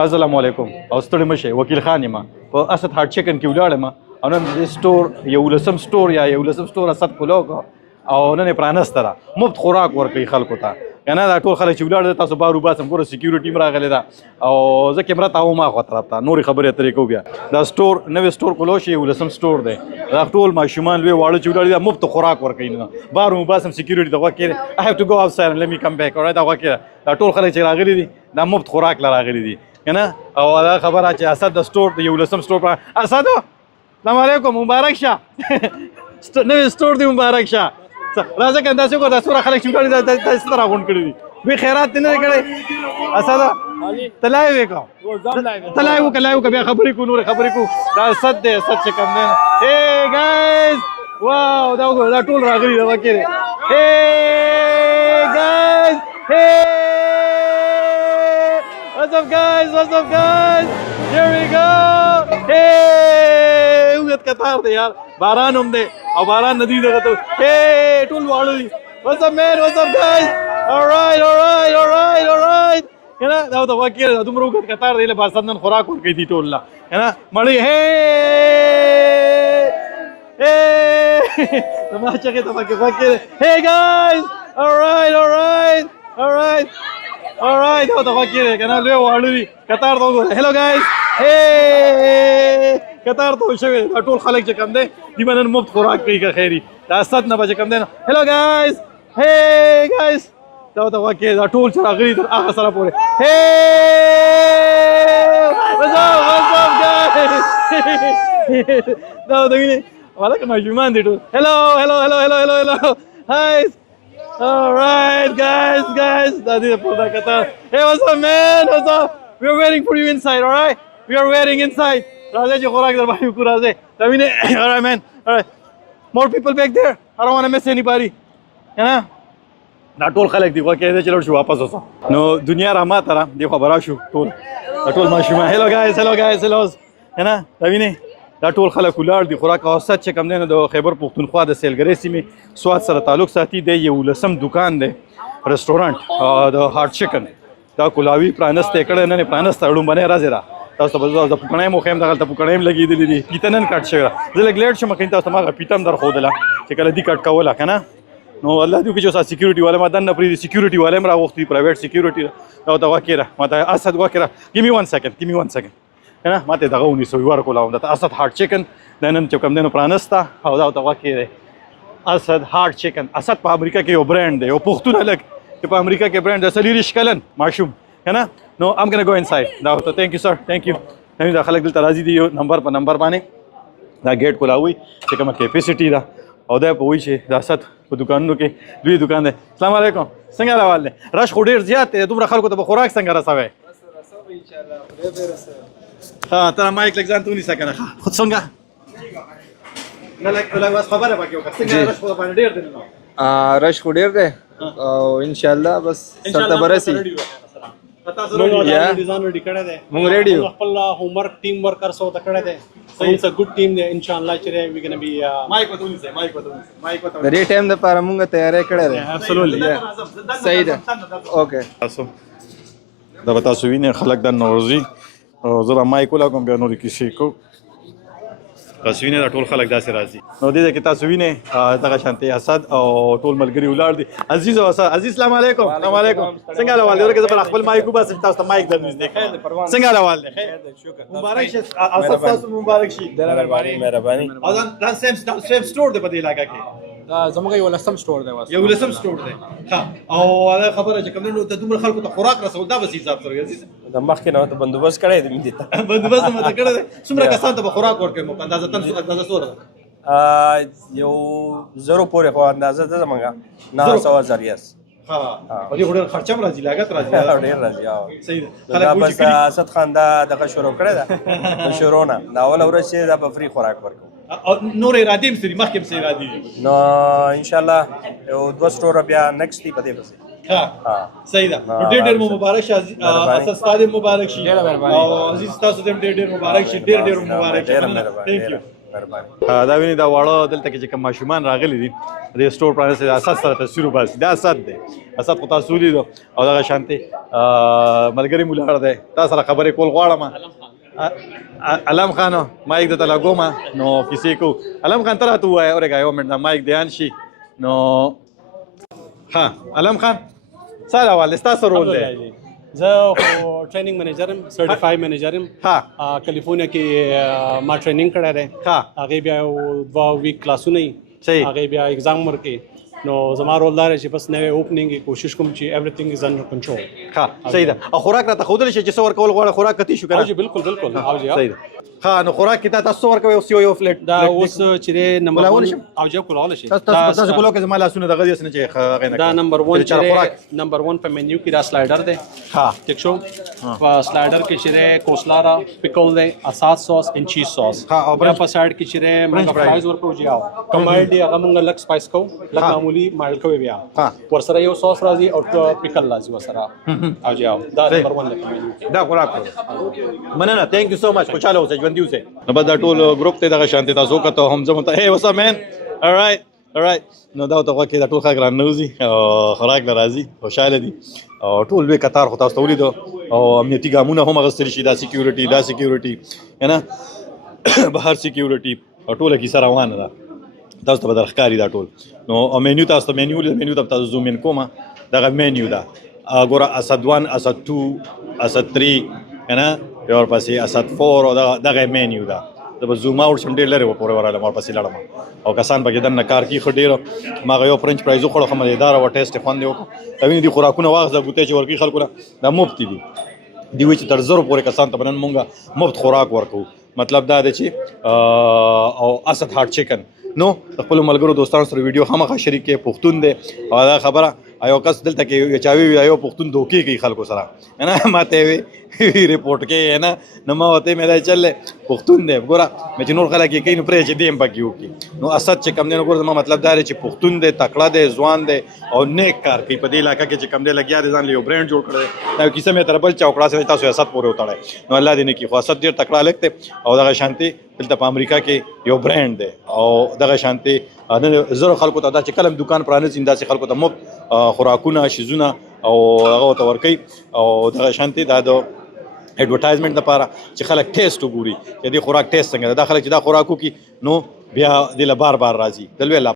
السلام علیکم او ستړي مشه وکیل خان یم په اسد هارت چکن کې ولاړم او نن د سٹور یو لسم سٹور یا یو لسم سٹور اسد کولو او نن پرانستره مفت خوراک ورکوي خلکو ته کنه دا ټول خلک چې ولاړ تاسو بارو باسم ګوره سکیورټي مرغله دا او زه کیمرا تاو ما خو طرف ته نور خبرې ترې کو بیا دا سٹور نوې سٹور کولو شي یو لسم سٹور دی دا ټول ماشومان لوی واړه چې ولاړ دا مفت خوراک ورکوي نه بارو باسم سکیورټي دغه کې I have to go outside and let me come back alright دا وکړه دا ټول خلک چې راغلي دي دا مفت خوراک راغلي دي کنه او دا خبره چې اسد د سٹور یو لسم سٹور پر اسد السلام علیکم مبارک شه نوې سٹور دی مبارک شه راځه کنه تاسو کو تاسو را خلک شو کړی دا تاسو را غونډ کړی دي به خیرات نه کړی اسد تلای وکاو تلای وکاو بیا خبرې کو نور خبرې کو دا اسد دی اسد چې کوم نه هی ګایز واو دا ټول راغلی دا وکړي هی ګایز هی What's up guys? What's up guys? Here we go. Hey, وګت کتار دی یار باران هم دی او باران ندی دغه ته hey ټول واړو دي. What's up man? What's up guys? All right. کنه دا ته وکړه دومره وګت کتار دی له باسندن خوراک ورکې دي ټول لا کنه مړی hey تماشه کې تماشه وکړه hey guys all right Alright, دا ته وکړه کنه له واړو دي قطار ته وګوره هلو ګایز هی قطار ته شوی دا ټول خلک چې کم دي دی باندې مفت خوراک کوي که خیری دا اسد نه بچ کم دي هلو ګایز هی ګایز دا ته وکړه دا ټول چې راغلي تر هغه سره پورې هی what's up guys دا ویني ولکه مجموعان دي ټول hello hi All right, guys. That is for the Qatar. Hey, what's up, man? What's up? We are waiting for you inside. All right? We are waiting inside. All right, man. All right. More people back there. I don't want to miss anybody. Yeah. دا ټول خلک دی وکه دا چلو شو واپس اوسه نو دنیا را ما ترا دی خبره شو ټول ټول ماشومان هلو ګایز نه دا ویني دا ټول خلک ولاړ دي خوراک او ست چې کم نه د خیبر پختونخوا د سیلګری سیمې سواد سره تعلق ساتي دی یو لسم دکان دی ریسټورانټ د هارت چکن دا کولاوي پرانسته کړه نه پرانسته اړم باندې راځي را تاسو به د پکنای مو خیم دغه پکنای لګیدلې دي پیتنن کټ شوی زه لګ لیټ شم کین تاسو ما پیتم در خودله چې کله دی کټ کوله کنه نو الله دې چې سکیورټي والے ما دنه پری سکیورټي والے مرا وختي پرایویټ سکیورټي دا وکړه ما ته اسد وکړه give me one second کنه ماته دغه ونیسو ورکولاو د اسد هارت چکن د نن چې کوم دنو پرانستا او دا ته وکړي اسد هارت چکن اسد په امریکا کې یو برانډ دی او پښتون الګ چې په امریکا کې برانډ د سلیریش کلن ماشوم کنه نو ام ګنا گو انساید دا ته ثانک یو سر ثانک یو نو دا خلک دلته راځي دی یو نمبر باندې دا گیټ کولاوي چې کومه کیپیسټي دا او دا په وی چې د اسد په دکانونو کې لوی دکان دی السلام علیکم څنګه راوال دی رش خو ډیر زیات دی دومره خلکو ته خوراک څنګه رسوي ان شاء الله خدای به رسوي ترى مايك لك زان توني سكنه خد سونغا لا بس خبره باقي وقت څنګه رش خو باندې ډیر دي رش خو ډیر دی او ان شاء الله بس سره برسي مونږ ډیزاین ریډی کړی دی مونږ ریډی یو خپل هوم ورک ټیم ورکر سو تکړه دی so it's a good team there inshallah چې we gonna be مايك وتوني د ری ټایم د لپاره مونږ تیاری کړی دی absolutely صحیح ده اوکے تاسو دا تاسو وینئ خلک د نورزي او زه مایک ولاګم بیا نور کیسې کو تاسو وینئ دا ټول خلک داسې راځي نو دې کې تاسو وینئ دغه شانتي اسد او ټول ملګري ولاړ دي عزیز او اسد عزیز السلام علیکم څنګه حوال دی ورکه زه خپل مایک وباسم تاسو ته مایک درنځ دی څنګه حوال دی شکر مبارک شه اسد تاسو مبارک شي مهرباني او دا سیم سٹور دی په دې علاقې کې دا زموږ یو لسم سٹور دی واسه یو لسم سٹور دی ها او دا خبره چې کوم نو ته دومره خلکو ته خوراک رسول دا بس حساب سره عزیز د مخکې نه ته بندوبست کړی دی مې ته بندوبست مته کړی دی څومره کسان ته خوراک ورکړي مو اندازه سره یو زرو پورې خو اندازه ده زمونږه 900,000 یس ها په دې وړ خرچم راځي لاګت راځي ډیر راځي او صحیح دا بس اسد خان دا دغه شروع کړی دا شروع نه دا اول ورځ چې دا په فری خوراک ورکو او نور ارادي هم سری مخکې هم سری ارادي نو ان شاء الله یو دوه سٹور بیا نیکسټ دی په دې پسې ها صحیح ده ډېر مبارک شه اسد ستاسو مبارک شي او عزیز تاسو ته ډېر مبارک شي ډېر مبارک شي ثانک یو مهرباني. دا ویني دا واړه دلته کې چې کوم ماشومان راغلي دي د سټور پرانس اساس سره تصویر وباسي دا اسد دی اسد خو تاسو لیدو او دغه شانتي ملګری مولا دی تاسو سره خبرې کول غواړم علم خان مایک د تلاګوما نو کسی کو علم خان تر ته وای اورګا یو منټ مایک دیان شي نو ها علم خان سلام علیکم تاسو رول دی زه خو ټریننګ منیجر یم سرټیفاید منیجر یم ها کالیفورنیا کې ما ټریننګ کړی دی ها هغې بیا یو 2 ویک کلاسونه یي صحیح هغې بیا اگزام ورکړي نو زما رول دا دی چې بس نوی اوپننګ کوشش کوم چې everything is under control. ها صحیح ده او خوراک راته ښودلی شي چې څه ورکول غواړه خوراک کتی شو که او نه جی بالکل بالکل او جی صحیح ده ها نو خوراک کې تاسو ورکوي اوس یو فلیټ دا اوس چې دی نمبر کولای 1 شم؟ او جی کولای شي تاسو کولو کې زما لاسونه دغه دي نه چې هغه نه دا نمبر 1 چې خوراک چې نمبر 1 په منیو کې دا سلایډر دی ها ټیک شو په سلایډر کې چې دی کوسلارا پکل دی اساس سوس ان چیز سوس ها، او بیا په سایډ کې چې دی موږ فرایز ورکو جی او کمایل دی هغه موږ لک سپایس کو لک معمولی مایل کوي بیا ها. ورسره یو سوس راځي او پکل راځي ورسره او جی او دا نمبر 1 دی په منیو کې دا خوراک مننه ثانک یو سو مچ خوشاله اوسئ ژوندي اوسئ نو بس دا ټول ګروپ ته دغه شانتي تاسو کته هم زموږ ته هی واتس اپ مین alright نو دا ته کې دا ټول خلک رانوزي او خوراک لرازي خوشاله دي او ټول به قطار خو تاسو ولید او امنیتي ګامونه هم غوښتل شي دا سکیورټي نه بهر سکیورټي او ټول کی سره روانه ده تاسو ته بدل ښکاری دا ټول نو مینیو تاسو مینیو ته تاسو زوم ان کومه دغه مینیو دا ګوره اسد 1 اسد 2 اسد 3 کنه بیا ورپسې اسد 4 او دغه مینیو دا د به زوم اوټ شم ډېر لري پورې ورغلم ورپسې لاړم او کسان پکې دننه کار کوي ښه ډېر ما هغه یو فرنچ فرایز وخوړه ښه مزېداره وه ټیسټ یې خوند یې وکړو وینې دي خوراکونه واخځه ګوتې چې ورکوي خلکو له دا مفت دي دوی وایي چې تر زرو پورې کسان ته به نن مونږ مفت خوراک ورکوو مطلب دا دی چې او اسد هارټ چکن نو د خپلو ملګرو دوستانو سره ویډیو خامخا شریک کړئ پښتون دی او دا خبره یو کس دلته کې چاوي یو پښتون دوکې کوي خلکو سره نه ماته وی ریپورټ کې نه نو ما وته مې دا چلې پښتون دی ګوره مې چې نور خلک یې کوي نو پرې چې دیم پکې وکړي نو اسد چې کم دی نو ګوره زما مطلب دا دی چې پښتون دی تکړه دی ځوان دی او نیک کار کوي په دې علاقه کې چې کم دی لګیا دی ځان له یو برانډ جوړ کړی دی دا یو کیسه مې تر بل چا وکړه چې تاسو اسد پورې وتړئ نو الله دې نه کړي خو اسد ډېر تکړه هلک دی او دغه شانتي دلته په امریکا کې یو برانډ دی او دغه شانتي زرو خلکو ته دا چې کلم دکان پرانیزي داسې خلکو ته مفت خوراکونه شیزونه او هغه ورته ورکوي او دغه شانتي دا د ایڈورټایزمنټ لپاره چې خلک ټیسټ وګوري چې دې خوراک ټیسټ څنګه ده دا خلک چې دا خوراک وکړي نو بیا دې له بار راځي دلوي